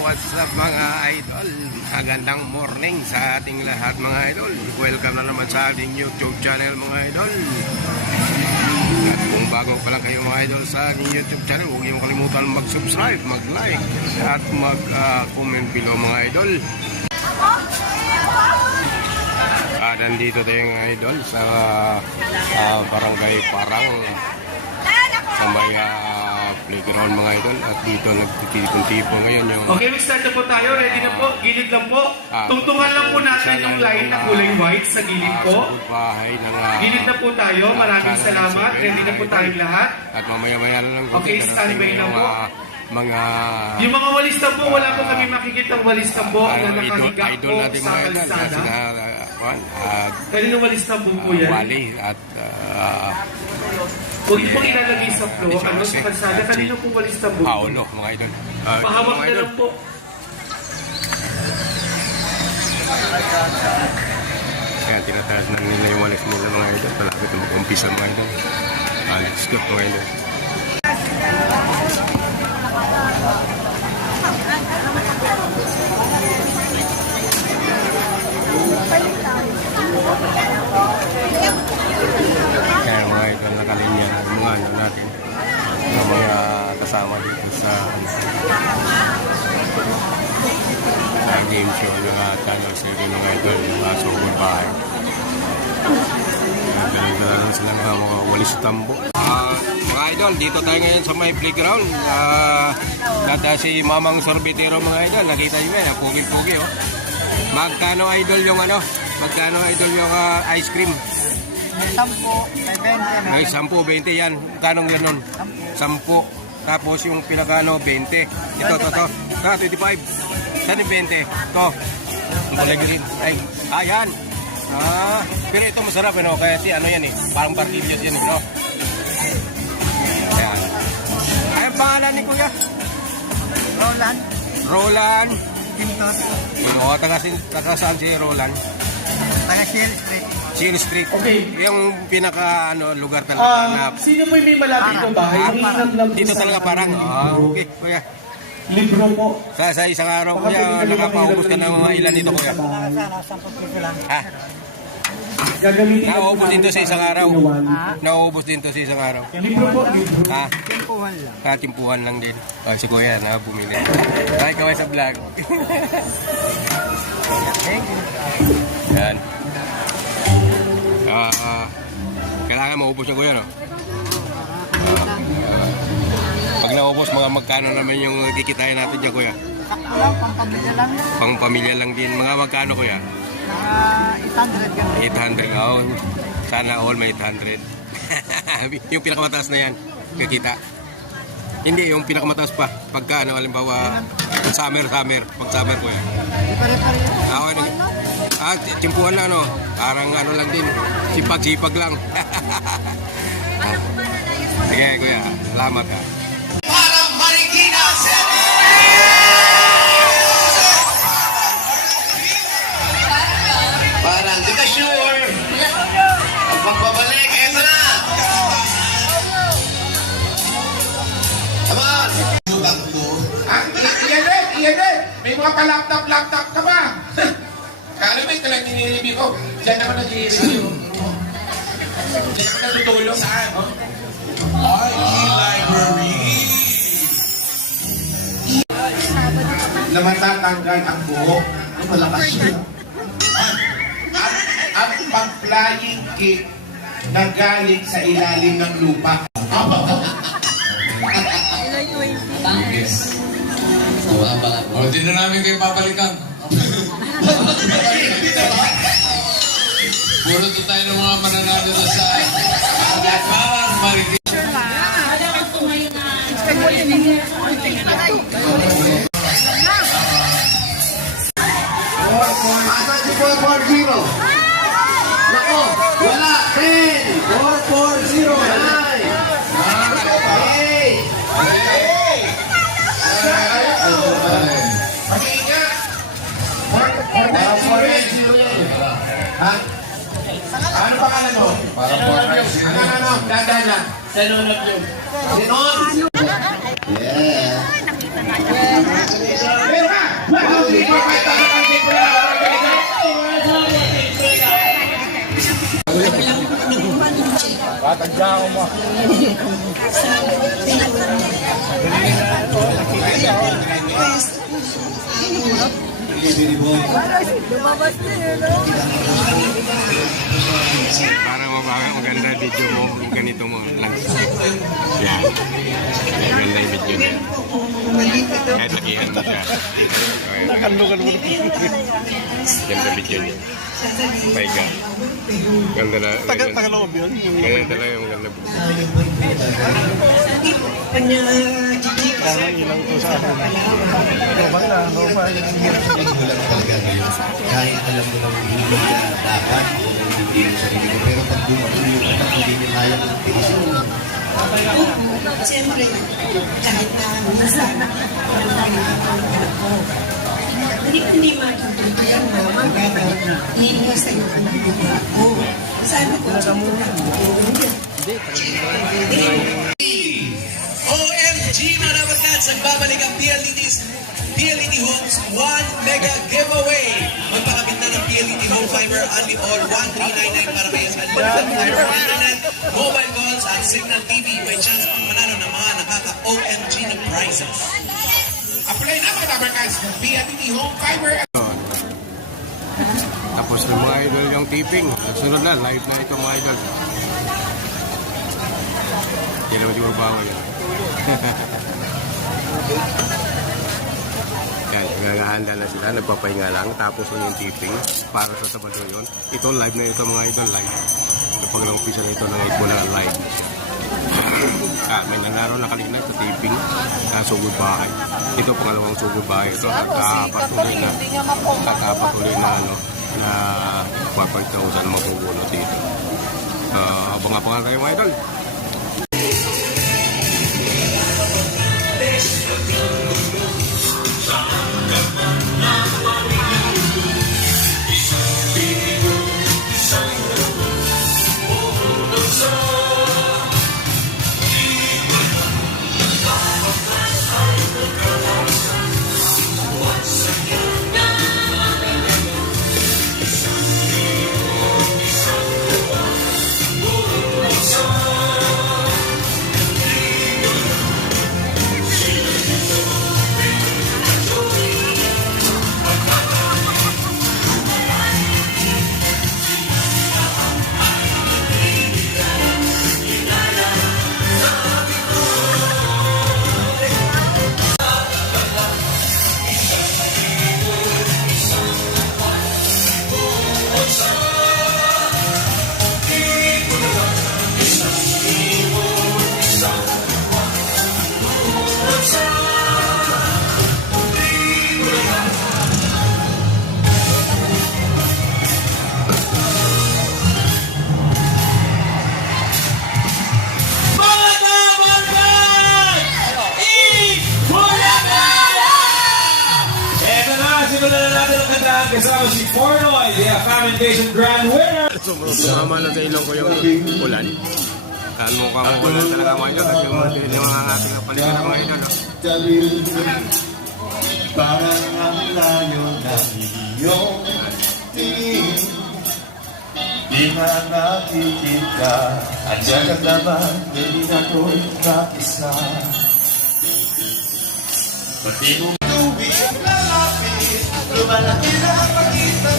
what's up mga idol? Magandang morning sa ating lahat mga idol. Welcome na naman sa ating YouTube channel mga idol. At kung bago pa lang kayo mga idol sa ating YouTube channel, huwag niyong kalimutan mag-subscribe, mag-like at mag-comment below mga idol. Nandito tayo mga idol sa barangay Parang sa may playground mga idol, at dito nagtitipon-tipon ngayon yung... Okay, mag-start na po tayo. Ready na po. Gilid lang po. Tungtungan lang po natin yung line na kulay white sa gilid po. Gilid na po tayo. Maraming salamat. Ready na po tayong lahat. At mamaya-maya lang po. Okay, standby lang po. Yung mga walis tambo, wala po kami makikita ang walis tambo na nakahiga po sa kalsada. Kanino walis tambo po yan? Wali at... Huwag niyo pong ilalagay sa floor, sa kalsada. Kanino po walis tambo? Paulo, mga idol. Pahawak na lang po. Kaya tinataas na nila yung walis nila mga idol. Palapit na mag-umpisa mga idol. Let's go mga idol. Kaya mga idol, nakalinya yung mga ano natin, yung mga kasama dito sa game show ng Channel Series mga idol, mga sobrang bahay. Dala-dala lang sila mga walis tambo. Mga idol, dito tayo ngayon sa may playground. Data si Mamang Sorbetero mga idol, nakita nyo yan, pugi-pugi oh. Magkano idol yung ano? Magkano idol yung ice cream? 10, 20. Ay, 10, 20 yan. Kanong lanon? 10. Tapos yung pinakano, 20. Ito. 25. Saan yung 20? Ito. Ang kulay green. Ay, yan. Pero ito masarap, no? Kaya ano yan eh. Parang partillas yan eh, no? Ayan. Ay, ang pangalan ni Kuya? Roland. Pintos. Taga saan si Roland? Taga Shield Street. Okay. Yung pinaka lugar talaga na... Sino po yung may malapit ng bahay? Dito talaga parang. Okay, Kuya. Libro po. Sa isang araw, Kuya, nakapaubos ka ng mga ilan dito, Kuya? Ha? Nauubos din to sa isang araw. Nauubos din to sa isang araw. Libro po. Ha? Timpuhan lang. Timpuhan lang din. Si Kuya na bumili. Ay, kaway sa vlog. Yan. Kailangan maubos yung Kuya, no? Pag naubos, mga magkano naman yung kikitain natin dyan, Kuya? Sakto lang, pang-pamilya lang. Pang-pamilya lang din. Mga magkano, Kuya? 800 kami. 800. Oh, sana all may 800. Yung pinakamataas na yan, kikita. Hindi, yung pinakamataas pa. Pagka, halimbawa, summer. Pag summer, Kuya. Timpuhan lang, no? Parang lang din. Sipag lang. Sige, Kuya. Salamat, ha. Para Marikina City! Parang di ka sure. Ang pagbabalik, eto na. Come on. Iyan din. May mga pa-laptop ka ba? Kala mo yung talang nililibi ko. Diyan ako nag-i-review. Diyan ako natutulong. Saan? Library. Na matatanggal ang buhok. Ay, malakas yun. At pang-flying kick na galing sa ilalim ng lupa. Yes. O, di na namin kayo papalikan. Puro to tayo ng mga mananalo na sa Parang Marikina. Asan si 440? Nako, wala. 10, 440, 9. Pag-iinga. 440. Ha? Ano pangalan mo? Para 490. Ano? Dahan lang. Sinon of you. Sinon? Yeah. Nakita natin. Pero Para maganda video mo, ganito mo lang. Yan. Maganda yung video niya. Kahit lakihan mo siya. Nakandukan mo. Ganda video niya. Paiga. Ganda na. Tagalog yun? Ganyan talaga yung ganda. Parang ilang to sa akin. Normal na, normal. Kahit alam mo lang hindi na dapat, hindi mo sarili mo. Pero pag dumating yung anak, hindi niya kaya ng tiisin mo. Siyempre, kahit na minsan, hindi matututo yan, mama. Hindi ko sa'yo ang buka ko. Sana ko OMG mga nabatats, nagbabalik ang PLDT Homes 1 Mega Giveaway. Magpakabit na ng PLDT Home Fiber only all 1399 para kayo sa unlimited fiber internet, mobile calls at Signal TV. May chance pang manalo ng mga nakaka-OMG na prizes. Apply na mga tabarkas ng PLDT Home Fiber. Tapos yung mga idol yung tipping. Sunod na, live na ito mga idol. Hindi naman siguro bawal yan. Yan, nangahanda na sila, nagpapahinga lang. Tapos yung tipping para sa Sabado yun. Ito live na ito mga idol, live. Kapag na-umpisa na ito, nangayit mo na live. May nanaro na kanina sa tipping sa sugod bahay. Ito pangalawang sugod bahay. Ito kakapatuloy na na 4,000 magugulo dito. Abang-abangan kayo mga idol. Kasama si Fornoy, the Famine Invasion Grand Winner. Sumama na sa ilong ko yung ulan. Saan mo ka ulan talaga mga idol? Kasi yung mga ating kapalitan ng mga idol. Parang ang layo na iyong tingin. Di na nakikita, andyan ka naman, hindi na ko'y nakisa. Pati mong tuwing lalapit, lumalaki na ang pagkita